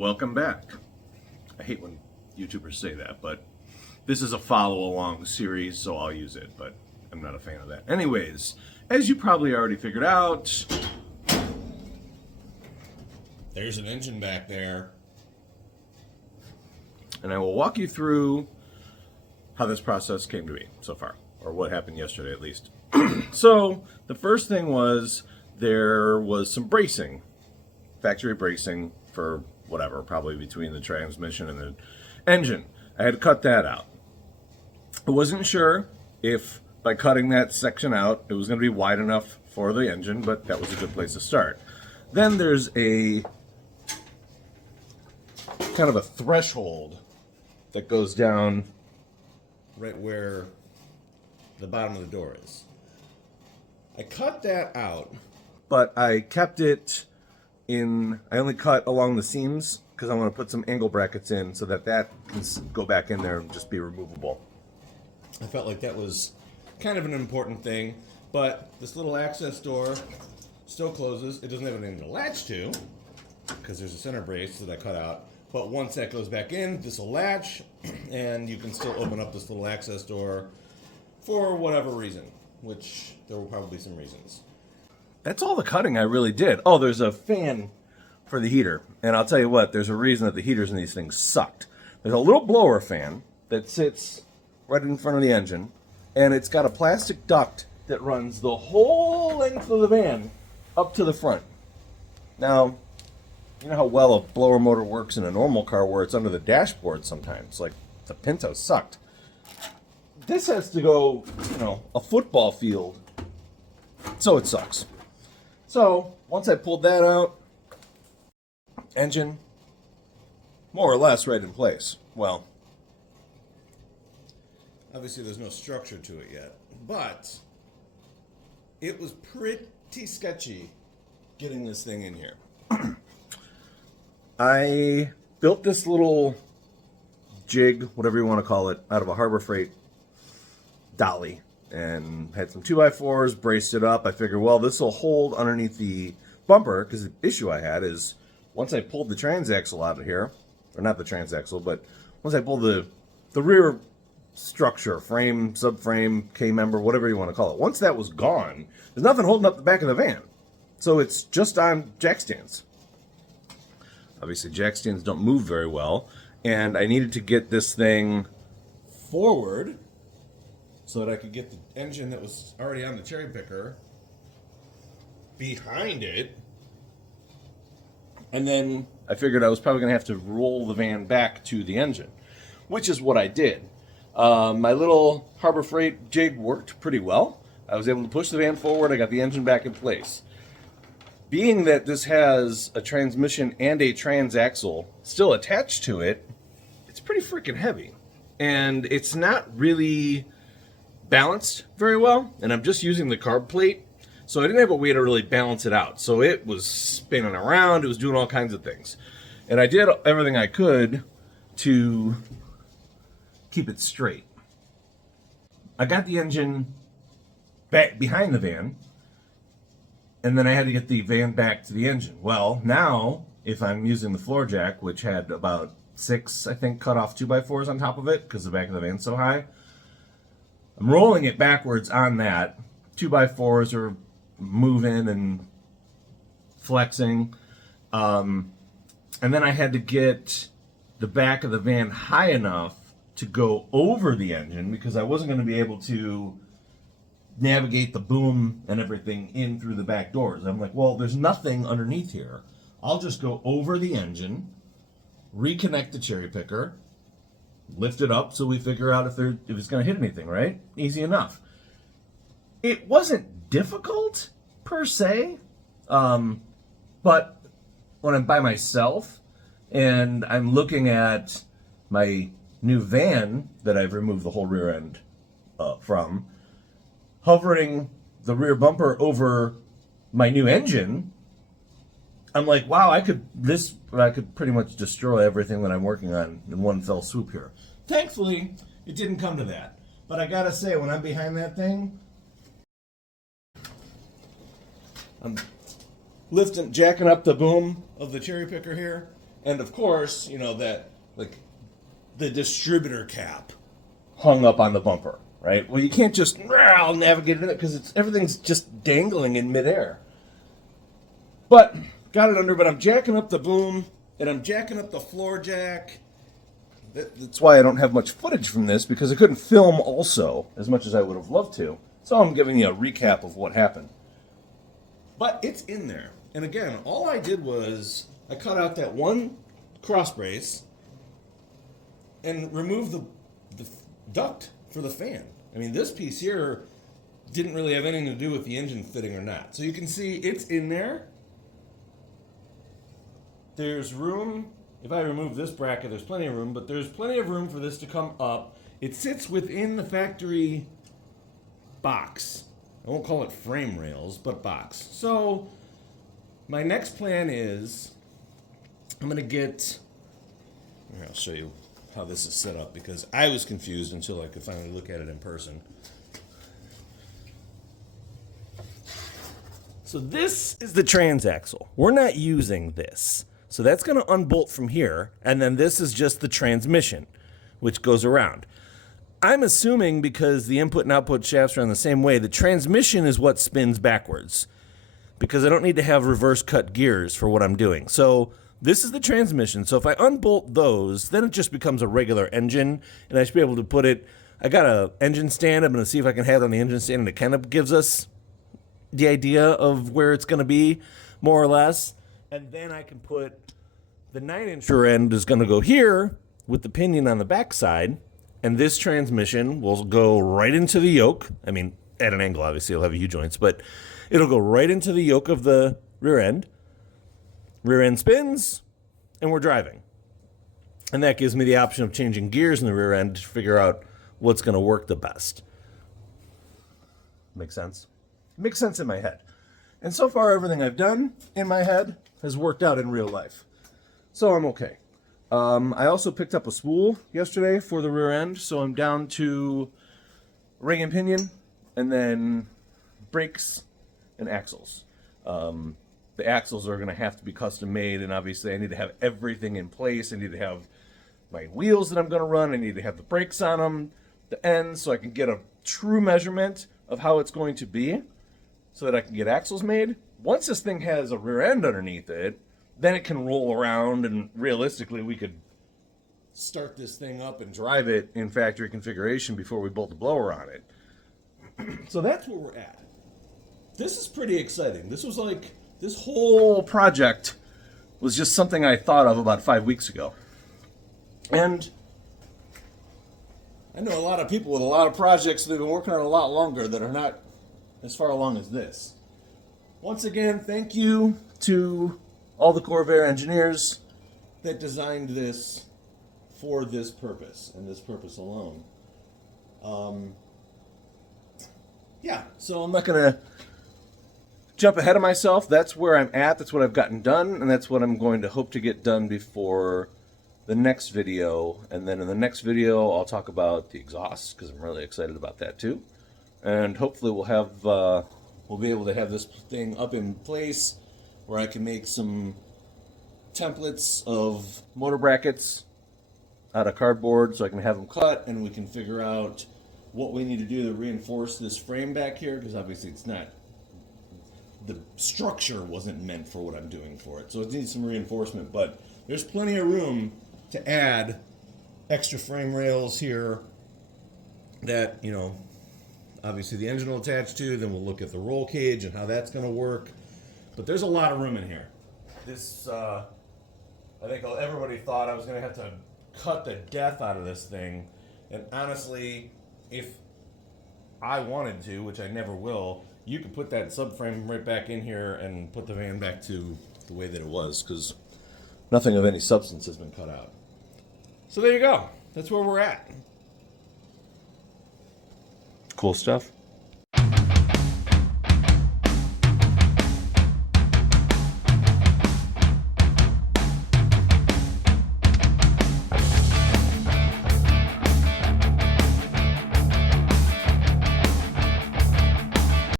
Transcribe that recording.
Welcome back. I hate when YouTubers say that, but this is a follow-along series, so I'll use it, but I'm not a fan of that. Anyways, as you probably already figured out, there's an engine back there. And I will walk you through how this process came to be so far, or what happened yesterday at least. So, the first thing was there was some bracing, factory bracing for whatever, probably between the transmission and the engine. I had to cut that out. I wasn't sure if by cutting that section out it was going to be wide enough for the engine, but that was a good place to start. Then there's a kind of a threshold that goes down right where the bottom of the door is. I cut that out, but I kept it in, I only cut along the seams because I want to put some angle brackets in so that that can go back in there and just be removable. I felt like that was kind of an important thing, but this little access door still closes. It doesn't have anything to latch to because there's a center brace that I cut out. But once that goes back in, this will latch and you can still open up this little access door for whatever reason, which there will probably be some reasons. That's all the cutting I really did. Oh, there's a fan for the heater. And I'll tell you what, there's a reason that the heaters in these things sucked. There's a little blower fan that sits right in front of the engine, and it's got a plastic duct that runs the whole length of the van up to the front. Now, you know how well a blower motor works in a normal car where it's under the dashboard sometimes, like the Pinto sucked. This has to go, a football field, so it sucks. So, once I pulled that out, engine, more or less right in place. Well, obviously there's no structure to it yet, but it was pretty sketchy getting this thing in here. I built this little jig, whatever you want to call it, out of a Harbor Freight dolly and had some 2x4s, braced it up. I figured, well, this will hold underneath the bumper because the issue I had is once I pulled the transaxle out of here, or not the transaxle, but once I pulled the rear structure, frame, subframe, K-member, whatever you want to call it, once that was gone, there's nothing holding up the back of the van. So it's just on jack stands. Obviously, jack stands don't move very well, and I needed to get this thing forward so that I could get the engine that was already on the cherry picker behind it. And then I figured I was probably going to have to roll the van back to the engine, which is what I did. My little Harbor Freight jig worked pretty well. I was able to push the van forward. I got the engine back in place. Being that this has a transmission and a transaxle still attached to it, it's pretty freaking heavy. And it's not really balanced very well. And I'm just using the carb plate, so I didn't have a way to really balance it out. So it was spinning around. It was doing all kinds of things. And I did everything I could to keep it straight. I got the engine back behind the van, and then I had to get the van back to the engine. Well, now, if I'm using the floor jack, which had about 6, I think, cut off 2x4s on top of it, because the back of the van's so high, I'm rolling it backwards on that. 2x4s are moving and flexing. And then I had to get the back of the van high enough to go over the engine, because I wasn't going to be able to navigate the boom and everything in through the back doors. I'm like, well, there's nothing underneath here. I'll just go over the engine, reconnect the cherry picker, lift it up so we figure out if it's going to hit anything, right? Easy enough. It wasn't difficult per se, but when I'm by myself and I'm looking at my new van that I've removed the whole rear end from, hovering the rear bumper over my new engine, I'm like, wow, I could pretty much destroy everything that I'm working on in one fell swoop here. Thankfully, it didn't come to that. But I gotta say, when I'm behind that thing, I'm jacking up the boom of the cherry picker here, And of course, that, like, the distributor cap hung up on the bumper, right? Well, you can't just navigate in it because everything's just dangling in midair. But got it under, but I'm jacking up the boom and I'm jacking up the floor jack. That's why I don't have much footage from this, because I couldn't film also as much as I would have loved to. So I'm giving you a recap of what happened. But it's in there. And again, all I did was I cut out that one cross brace and removed the duct for the fan. I mean, this piece here didn't really have anything to do with the engine fitting or not. So you can see it's in there. There's room. If I remove this bracket, there's plenty of room, but there's plenty of room for this to come up. It sits within the factory box. I won't call it frame rails, but box. So my next plan is I'm going to get... Here, I'll show you how this is set up, because I was confused until I could finally look at it in person. So this is the transaxle. We're not using this. So that's going to unbolt from here, and then this is just the transmission, which goes around. I'm assuming, because the input and output shafts are on the same way, the transmission is what spins backwards, because I don't need to have reverse cut gears for what I'm doing. So this is the transmission. So if I unbolt those, then it just becomes a regular engine, and I should be able to put it... I got an engine stand. I'm going to see if I can have it on the engine stand, and it kind of gives us the idea of where it's going to be, more or less. And then I can put the 9-inch rear end is going to go here with the pinion on the back side, and this transmission will go right into the yoke. I mean, at an angle, obviously, it'll have U-joints, but it'll go right into the yoke of the rear end. Rear end spins, and we're driving. And that gives me the option of changing gears in the rear end to figure out what's going to work the best. Make sense? Makes sense in my head. And so far, everything I've done in my head has worked out in real life. So I'm okay. I also picked up a spool yesterday for the rear end, so I'm down to ring and pinion, and then brakes and axles. The axles are going to have to be custom made, and obviously I need to have everything in place. I need to have my wheels that I'm going to run. I need to have the brakes on them, the ends, so I can get a true measurement of how it's going to be, so that I can get axles made. Once this thing has a rear end underneath it, then it can roll around, and realistically we could start this thing up and drive it in factory configuration before we bolt the blower on it. So that's where we're at. This is pretty exciting. This was like, this whole project was just something I thought of about 5 weeks ago. And I know a lot of people with a lot of projects that have been working on a lot longer that are not as far along as this. Once again, thank you to all the Corvair engineers that designed this for this purpose and this purpose alone. Yeah, so I'm not going to jump ahead of myself. That's where I'm at. That's what I've gotten done, and that's what I'm going to hope to get done before the next video. And then in the next video, I'll talk about the exhaust, because I'm really excited about that too. And hopefully we'll be able to have this thing up in place where I can make some templates of motor brackets out of cardboard so I can have them cut, and we can figure out what we need to do to reinforce this frame back here, because obviously it's not, the structure wasn't meant for what I'm doing for it, so it needs some reinforcement. But there's plenty of room to add extra frame rails here that, obviously the engine will attach to. Then we'll look at the roll cage and how that's going to work. But there's a lot of room in here. This, I think everybody thought I was going to have to cut the death out of this thing. And honestly, if I wanted to, which I never will, you could put that subframe right back in here and put the van back to the way that it was, because nothing of any substance has been cut out. So there you go. That's where we're at. Cool stuff.